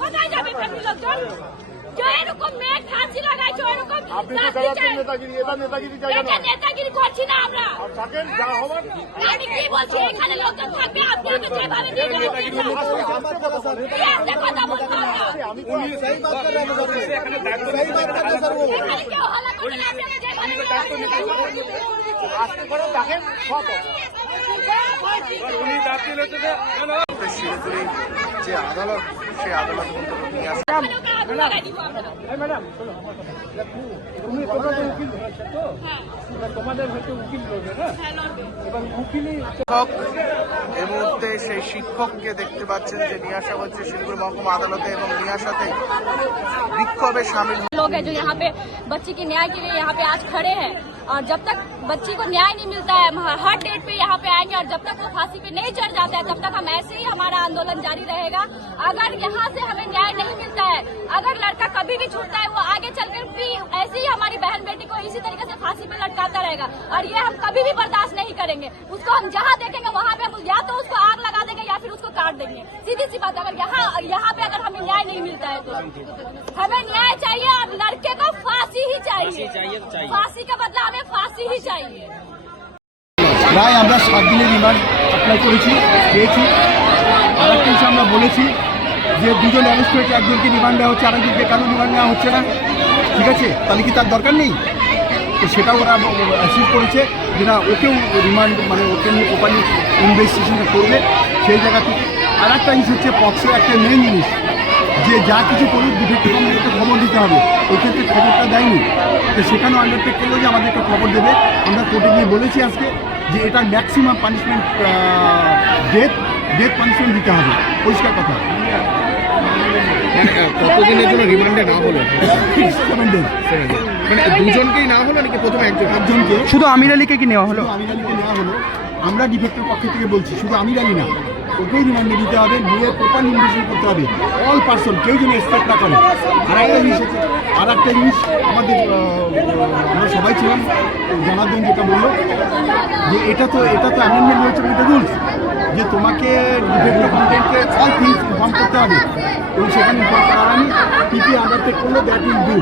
কোথায় যাবে ফ্যামিলি লোকজন? এরকম মেয়ে ফাঁসি লাগাইছো, এরকম নেতাগিরি করছি না আমরা। আমি কি বলছি, এখানে লোকজন থাকবে, আপনাকে যেভাবে নিয়ে কথা বলবো শিলিগুড়ি যে আদালত, সেই আদালত নিয়ে আসে। এই মুহূর্তে সেই শিক্ষককে দেখতে পাচ্ছেন যে নিয়ে আসা হচ্ছে শিলিগুড়ি মহকুমা আদালতে এবং নিয়ে আসাতে বিক্ষোভে সামিল लोग हैं जो यहाँ पे बच्ची के न्याय के लिए यहाँ पे आज खड़े हैं। और जब तक बच्ची को न्याय नहीं मिलता है, हर डेट पे यहाँ पे आएंगे और जब तक वो फांसी पे नहीं चढ़ जाता है तब तक हम ऐसे ही हमारा आंदोलन जारी रहेगा। अगर यहाँ से हमें न्याय नहीं मिलता है, अगर लड़का कभी भी छूटता है, वो आगे चलकर भी ऐसे ही हमारी बहन बेटी को इसी तरीके से फांसी पे लटकाता रहेगा और ये हम कभी भी बर्दाश्त नहीं करेंगे। उसको हम जहाँ देखेंगे वहाँ पे हम या तो उसको आग लगा देंगे या फिर उसको काट देंगे। सीधी सी बात, अगर यहाँ पे अगर हमें न्याय नहीं मिलता है तो हमें न्याय चाहिए और लड़के को फांसी ही चाहिए। फांसी का बदला हमें फांसी ही चाहिए। প্রায় আমরা 7 দিনের রিমান্ড অ্যাপ্লাই করেছি, পেয়েছি। আর একটা বিষয় আমরা বলেছি যে দুজন অ্যারেস্ট হয়েছে, একজনকে রিমান্ড দেওয়া হচ্ছে, আরেকজনকে কেন রিমান্ড নেওয়া হচ্ছে না, ঠিক আছে? তাহলে কি তার দরকার নেই? তো সেটাও ওরা অ্যাচিভ করেছে যে না, ওকেও রিমান্ড মানে ওকে নিয়ে প্রপারলি ইনভেস্টিগেশনটা করবে সেই জায়গা থেকে। আর একটা জিনিস হচ্ছে পক্সো একটা মেন জিনিস, যে যা কিছু করুক ডিফেক্টিভ আমাদেরকে খবর দিতে হবে। ওই ক্ষেত্রে খবরটা দেয়নি, তো সেখানেও আন্ডারটেক করলো যে আমাদেরকে খবর দেবে। আমরা কোর্টে গিয়ে বলেছি আজকে যে এটা ম্যাক্সিমাম পানিশমেন্ট ডেথ পানিশমেন্ট দিতে হবে, পরিষ্কার কথা। কতদিনের জন্য রিমান্ডে না হলো? 7 days। মানে দুজনকেই না হলো নাকি প্রথমে একজনকে? শুধু আমির আলীকে কি নেওয়া হলো? আমির আলীকে নেওয়া হলো। আমরা ডিফেক্টের পক্ষ থেকে বলছি শুধু আমির আলী না, ওকেই রিমান্ডে দিতে হবে, নিয়ে প্রপার ইনভেস্টিগেশন করতে হবে, অল পার্সন, কেউ যেন এক্সপেক্ট না করে। আর একটা জিনিস আমাদের আমরা সবাই ছিলাম, জনার্দন যেটা বললো যে এটা তো অ্যামেন্ডমেন্ট হয়েছে উইথ দ্য রুলস, যে তোমাকে ডিফেক্টিভ কন্টেন্টকে অল থিংস ইনফর্ম করতে হবে এবং সেখানে ইনফর্ম করা হয়নি। পিপি আন্ডারটেক করলো দ্যাট উইল ডু।